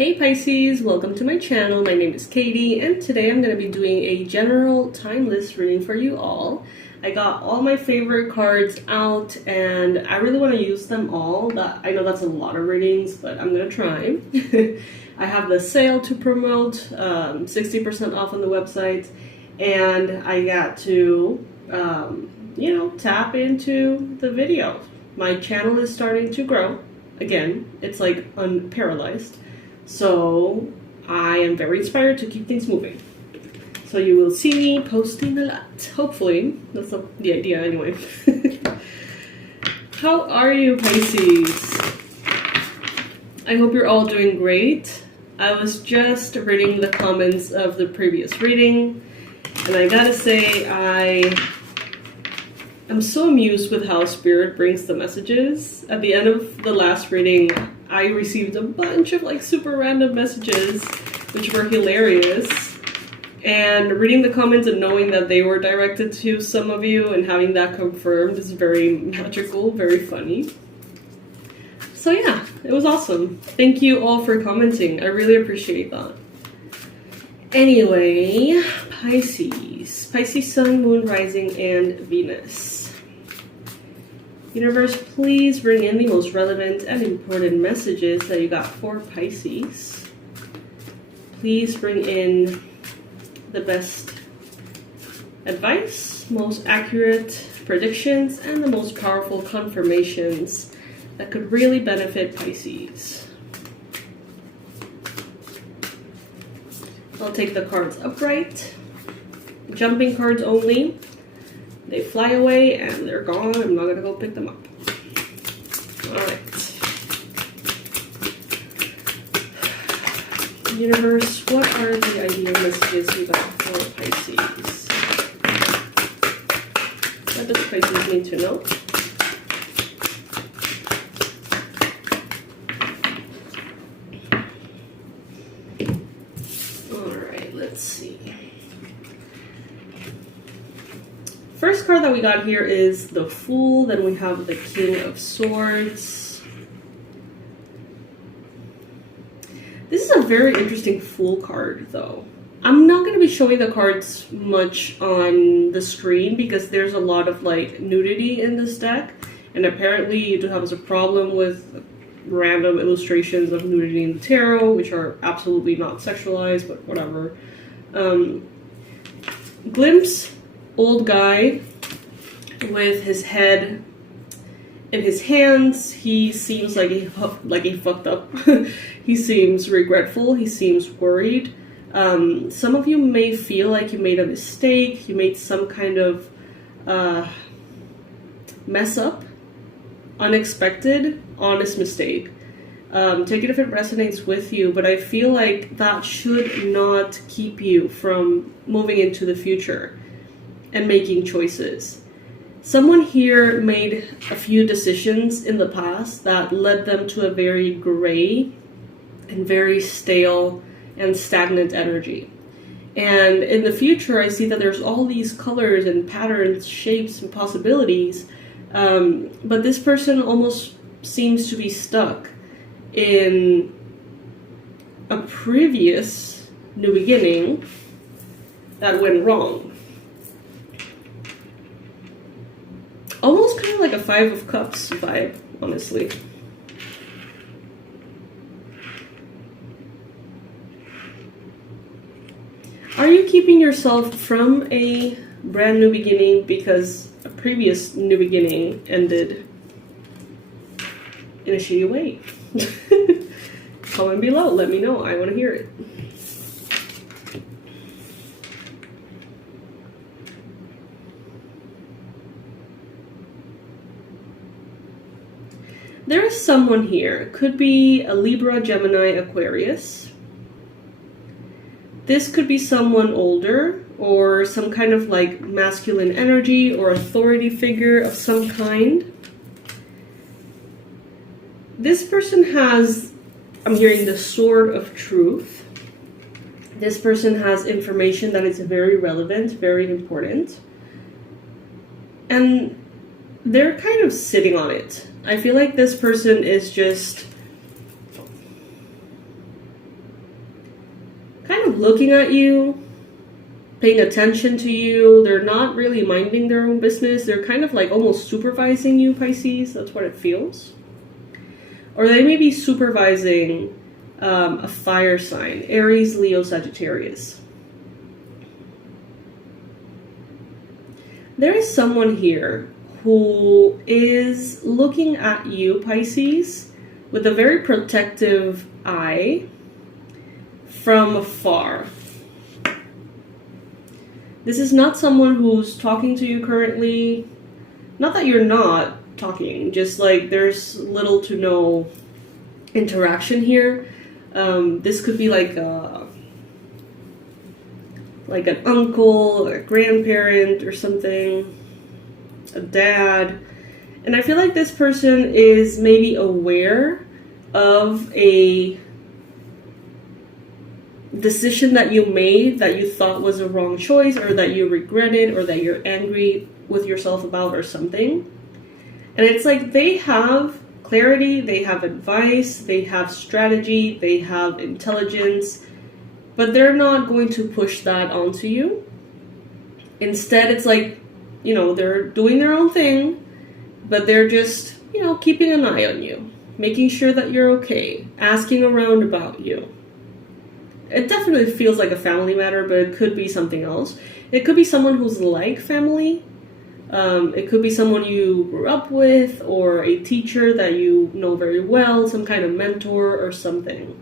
Hey Pisces, welcome to my channel. My name is Katie and today I'm going to be doing a general timeless reading for you all. I got all my favorite cards out and I really want to use them all. I know that's a lot of readings, but I'm going to try. I have the sale to promote, 60% off on the website, and I got to, tap into the video. My channel is starting to grow. Again, it's like unparalyzed. So I am very inspired to keep things moving. So you will see me posting a lot. Hopefully. That's the idea anyway. How are you, Pisces? I hope you're all doing great. I was just reading the comments of the previous reading, and I gotta say I'm so amused with how Spirit brings the messages. At the end of the last reading, I received a bunch of like super random messages, which were hilarious. And reading the comments and knowing that they were directed to some of you and having that confirmed is very magical, very funny. So yeah, it was awesome. Thank you all for commenting. I really appreciate that. Anyway, Pisces. Pisces Sun, Moon, Rising, and Venus. Universe, please bring in the most relevant and important messages that you got for Pisces. Please bring in the best advice, most accurate predictions, and the most powerful confirmations that could really benefit Pisces. I'll take the cards upright. Jumping cards only. They fly away and they're gone. I'm not gonna go pick them up. Alright. Universe, what are the ideal messages you got for Pisces? What does Pisces need to know? Alright, let's see. First card that we got here is the Fool, then we have the King of Swords. This is a very interesting Fool card though. I'm not going to be showing the cards much on the screen because there's a lot of like nudity in this deck, and apparently you do have a problem with random illustrations of nudity in the tarot, which are absolutely not sexualized, but whatever. Glimpse. Old guy with his head in his hands. He seems like he fucked up. He seems regretful. He seems worried. Some of you may feel like you made a mistake. You made some kind of mess up. Unexpected, honest mistake. Take it if it resonates with you, but I feel like that should not keep you from moving into the future and making choices. Someone here made a few decisions in the past that led them to a very gray and very stale and stagnant energy. And in the future, I see that there's all these colors and patterns, shapes, and possibilities, but this person almost seems to be stuck in a previous new beginning that went wrong. Almost kind of like a Five of Cups vibe, honestly. Are you keeping yourself from a brand new beginning because a previous new beginning ended in a shitty way? Comment below, let me know, I want to hear it. There is someone here. It could be a Libra, Gemini, Aquarius. This could be someone older or some kind of like masculine energy or authority figure of some kind. This person has, I'm hearing the Sword of Truth. This person has information that is very relevant, very important. And they're kind of sitting on it. I feel like this person is just looking at you, paying attention to you. They're not really minding their own business. They're kind of like almost supervising you, Pisces. That's what it feels. Or they may be supervising a fire sign, Aries, Leo, Sagittarius. There is someone here who is looking at you, Pisces, with a very protective eye from afar. This is not someone who's talking to you currently. Not that you're not talking, just like there's little to no interaction here. This could be like an uncle, or a grandparent or something, a dad. And I feel like this person is maybe aware of a decision that you made that you thought was a wrong choice, or that you regretted, or that you're angry with yourself about, or something. And it's like they have clarity, they have advice, they have strategy, they have intelligence, but they're not going to push that onto you. Instead, it's like, you know, they're doing their own thing, but they're just, you know, keeping an eye on you, making sure that you're okay, asking around about you. It definitely feels like a family matter, but it could be something else. It could be someone who's like family. It could be someone you grew up with, or a teacher that you know very well, some kind of mentor or something.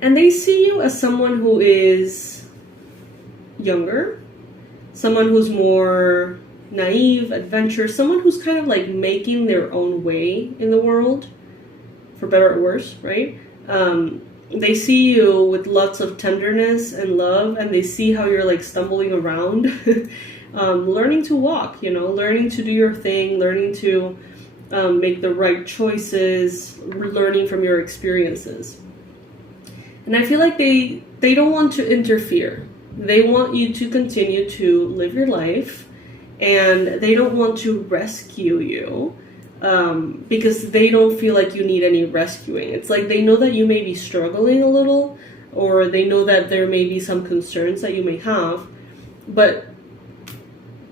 And they see you as someone who is younger, someone who's more naive, adventurous, someone who's kind of like making their own way in the world, for better or worse, right? They see you with lots of tenderness and love, and they see how you're like stumbling around, learning to walk, you know, learning to do your thing, learning to make the right choices, learning from your experiences. And I feel like they don't want to interfere. They want you to continue to live your life, and they don't want to rescue you. Because they don't feel like you need any rescuing. It's like they know that you may be struggling a little, or they know that there may be some concerns that you may have, but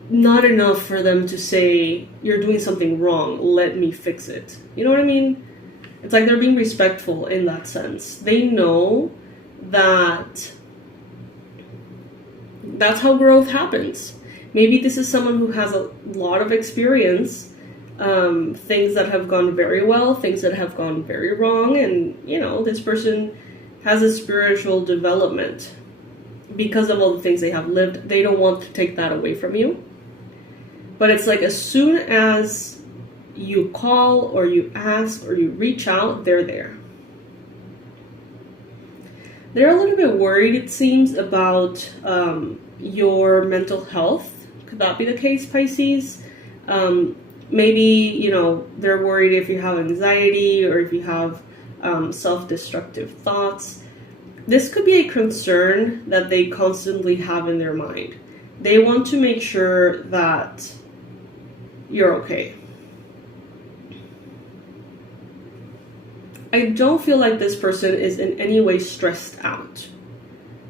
not enough for them to say, you're doing something wrong, let me fix it. You know what I mean? It's like they're being respectful in that sense. They know that that's how growth happens. Maybe this is someone who has a lot of experience, things that have gone very well, things that have gone very wrong, and you know, this person has a spiritual development because of all the things they have lived. They don't want to take that away from you, but it's like as soon as you call or you ask or you reach out, they're there. They're a little bit worried, it seems, about your mental health. Could that be the case, Pisces? Maybe, you know, they're worried if you have anxiety, or if you have self-destructive thoughts. This could be a concern that they constantly have in their mind. They want to make sure that you're okay. I don't feel like this person is in any way stressed out.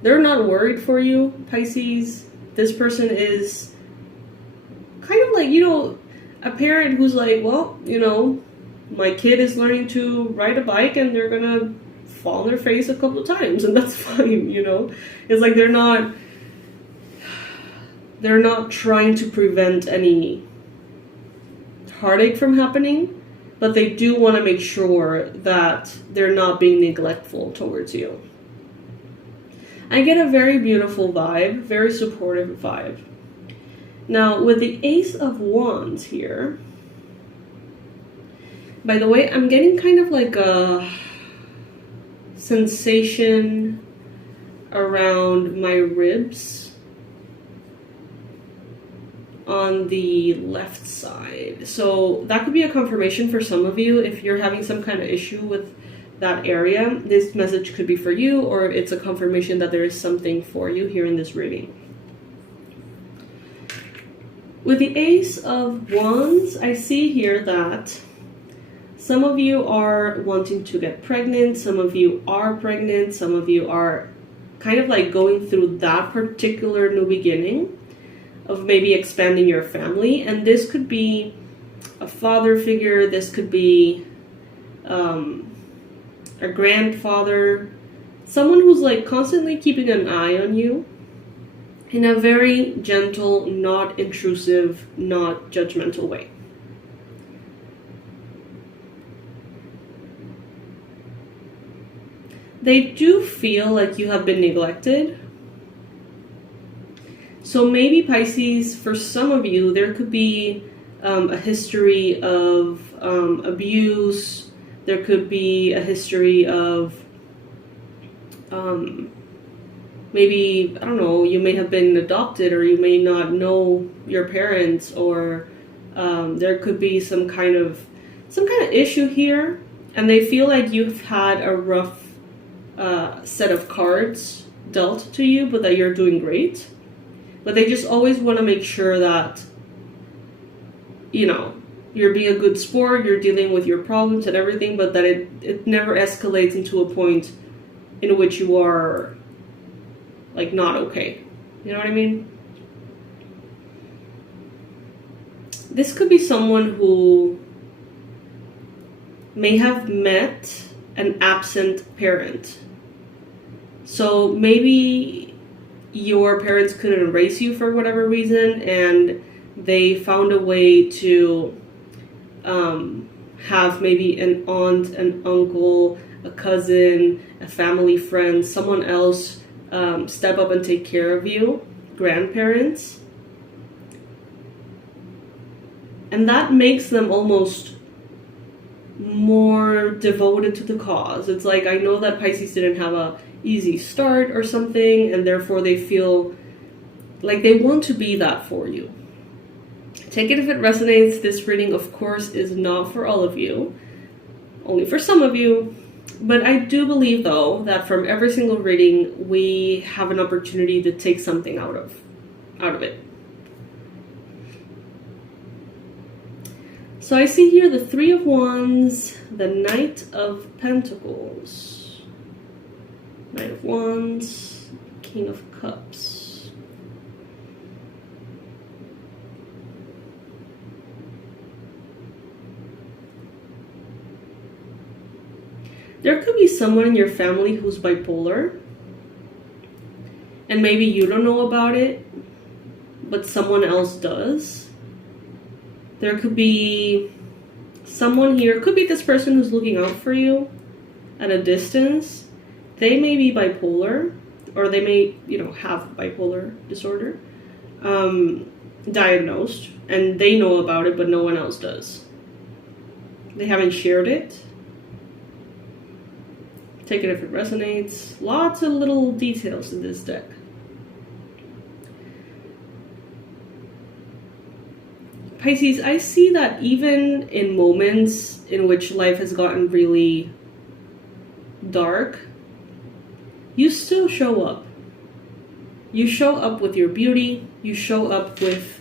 They're not worried for you, Pisces. This person is kind of like, you know, a parent who's like, well, you know, my kid is learning to ride a bike and they're gonna fall on their face a couple of times, and that's fine, you know? It's like they're not trying to prevent any heartache from happening, but they do want to make sure that they're not being neglectful towards you. I get a very beautiful vibe, very supportive vibe. Now, with the Ace of Wands here, by the way, I'm getting kind of like a sensation around my ribs on the left side. So that could be a confirmation for some of you. If you're having some kind of issue with that area, this message could be for you, or it's a confirmation that there is something for you here in this reading. With the Ace of Wands, I see here that some of you are wanting to get pregnant, some of you are pregnant, some of you are kind of like going through that particular new beginning of maybe expanding your family. And this could be a father figure, this could be a grandfather, someone who's like constantly keeping an eye on you in a very gentle, not intrusive, not judgmental way. They do feel like you have been neglected. So maybe Pisces, for some of you, there could be a history of abuse. There could be a history of maybe, I don't know, you may have been adopted, or you may not know your parents, or there could be some kind of issue here, and they feel like you've had a rough set of cards dealt to you, but that you're doing great. But they just always want to make sure that, you know, you're being a good sport, you're dealing with your problems and everything, but that it never escalates into a point in which you are, like, not okay. You know what I mean? This could be someone who may have met an absent parent. So maybe your parents couldn't raise you for whatever reason, and they found a way to have maybe an aunt, an uncle, a cousin, a family friend, someone else step up and take care of you, grandparents. And that makes them almost more devoted to the cause. It's like, I know that Pisces didn't have a easy start or something, and therefore they feel like they want to be that for you. Take it if it resonates. This reading, of course, is not for all of you, only for some of you. But I do believe, though, that from every single reading, we have an opportunity to take something out of it. So I see here the Three of Wands, the Knight of Pentacles, Knight of Wands, King of Cups. There could be someone in your family who's bipolar, and maybe you don't know about it, but someone else does. There could be someone here, could be this person who's looking out for you at a distance. They may be bipolar, or they may, have bipolar disorder diagnosed, and they know about it, but no one else does. They haven't shared it. Take it if it resonates. Lots of little details in this deck. Pisces, I see that even in moments in which life has gotten really dark, you still show up. You show up with your beauty. You show up with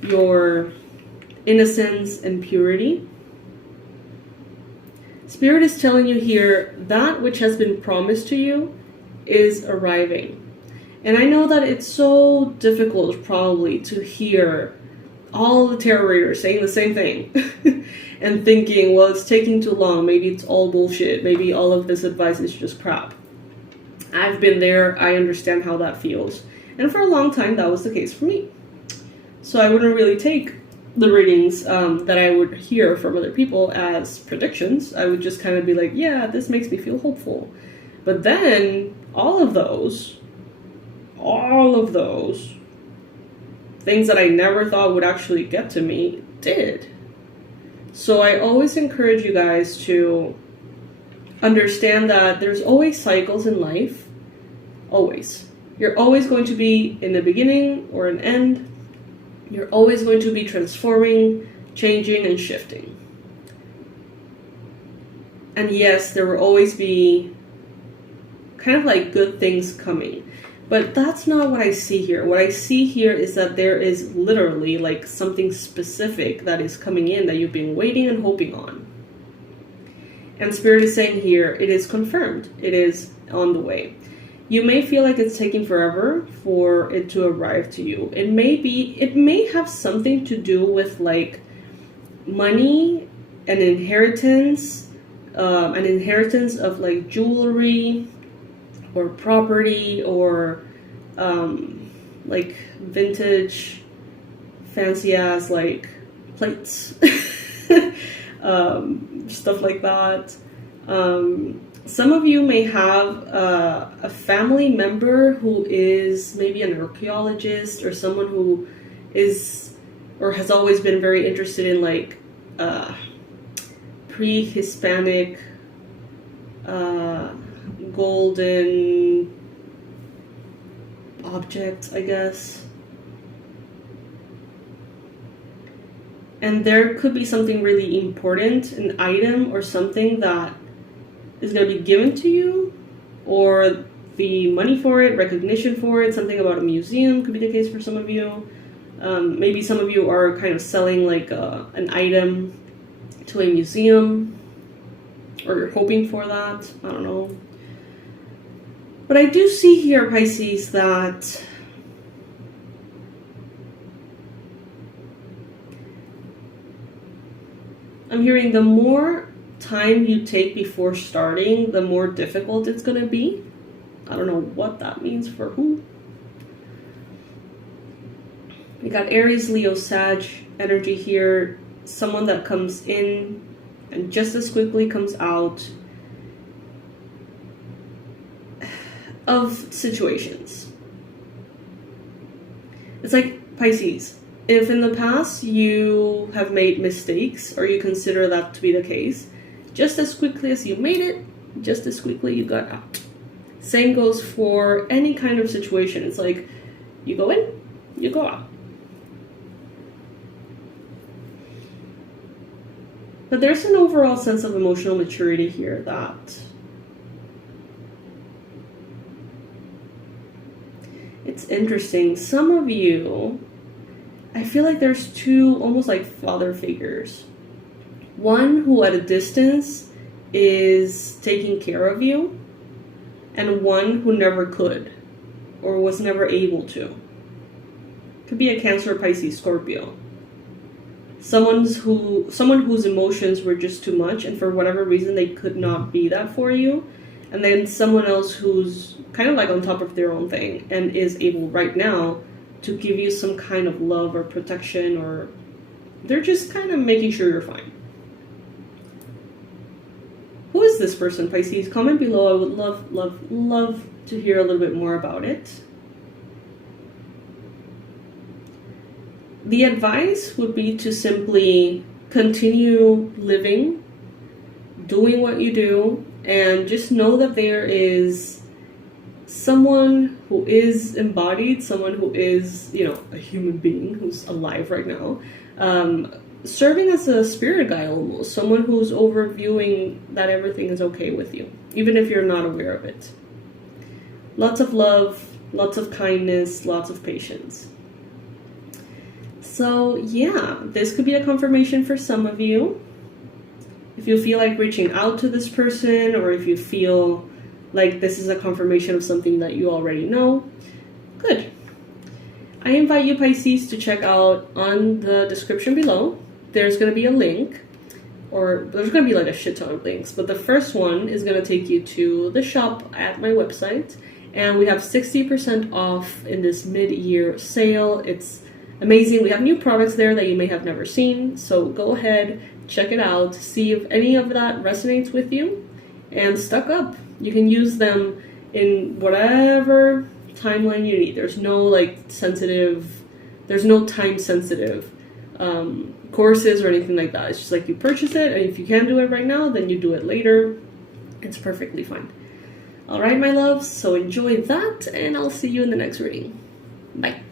your innocence and purity. Spirit is telling you here that which has been promised to you is arriving. And I know that it's so difficult probably to hear all the tarot readers saying the same thing and thinking, well, it's taking too long. Maybe it's all bullshit. Maybe all of this advice is just crap. I've been there. I understand how that feels. And for a long time, that was the case for me. So I wouldn't really take the readings that I would hear from other people as predictions. I would just kind of be like, yeah, this makes me feel hopeful. But then all of those things that I never thought would actually get to me did. So I always encourage you guys to understand that there's always cycles in life. Always. You're always going to be in the beginning or an end. You're always going to be transforming, changing, and shifting. And yes, there will always be kind of like good things coming. But that's not what I see here. What I see here is that there is literally like something specific that is coming in that you've been waiting and hoping on. And Spirit is saying here, it is confirmed. It is on the way. You may feel like it's taking forever for it to arrive to you. It may have something to do with like money, an inheritance of like jewelry or property, or like vintage fancy ass like plates, stuff like that. Some of you may have a family member who is maybe an archaeologist, or someone who is or has always been very interested in like pre-Hispanic golden objects, I guess. And there could be something really important, an item or something that is going to be given to you, or the money for it, recognition for it, something about a museum could be the case for some of you. Maybe some of you are kind of selling like an item to a museum, or you're hoping for that. I don't know. But I do see here, Pisces, that I'm hearing the more time you take before starting, the more difficult it's going to be. I don't know what that means for who. We got Aries, Leo, Sag energy here. Someone that comes in and just as quickly comes out of situations. It's like, Pisces, if in the past you have made mistakes, or you consider that to be the case, just as quickly as you made it, just as quickly you got out. Same goes for any kind of situation. It's like, you go in, you go out. But there's an overall sense of emotional maturity here that it's interesting. Some of you, I feel like there's two almost like father figures. One who at a distance is taking care of you, and one who never could or was never able to. Could be a Cancer, Pisces, Scorpio. Someone whose emotions were just too much, and for whatever reason they could not be that for you. And then someone else who's kind of like on top of their own thing and is able right now to give you some kind of love or protection, or they're just kind of making sure you're fine. Who is this person, Pisces? Comment below. I would love to hear a little bit more about it. The advice would be to simply continue living, doing what you do, and just know that there is someone who is embodied, someone who is, a human being who's alive right now, serving as a spirit guide almost, someone who's overviewing that everything is okay with you, even if you're not aware of it. Lots of love, lots of kindness, lots of patience. So yeah, this could be a confirmation for some of you. If you feel like reaching out to this person, or if you feel like this is a confirmation of something that you already know, good. I invite you, Pisces, to check out on the description below. There's going to be a link, or there's going to be like a shit ton of links, but the first one is going to take you to the shop at my website, and we have 60% off in this mid-year sale. It's amazing. We have new products there that you may have never seen, so go ahead, check it out, see if any of that resonates with you, and stock up. You can use them in whatever timeline you need. There's no time sensitive courses or anything like that. It's just like you purchase it, and if you can't do it right now, then you do it later. It's perfectly fine. All right, my loves, so enjoy that, and I'll see you in the next reading. Bye.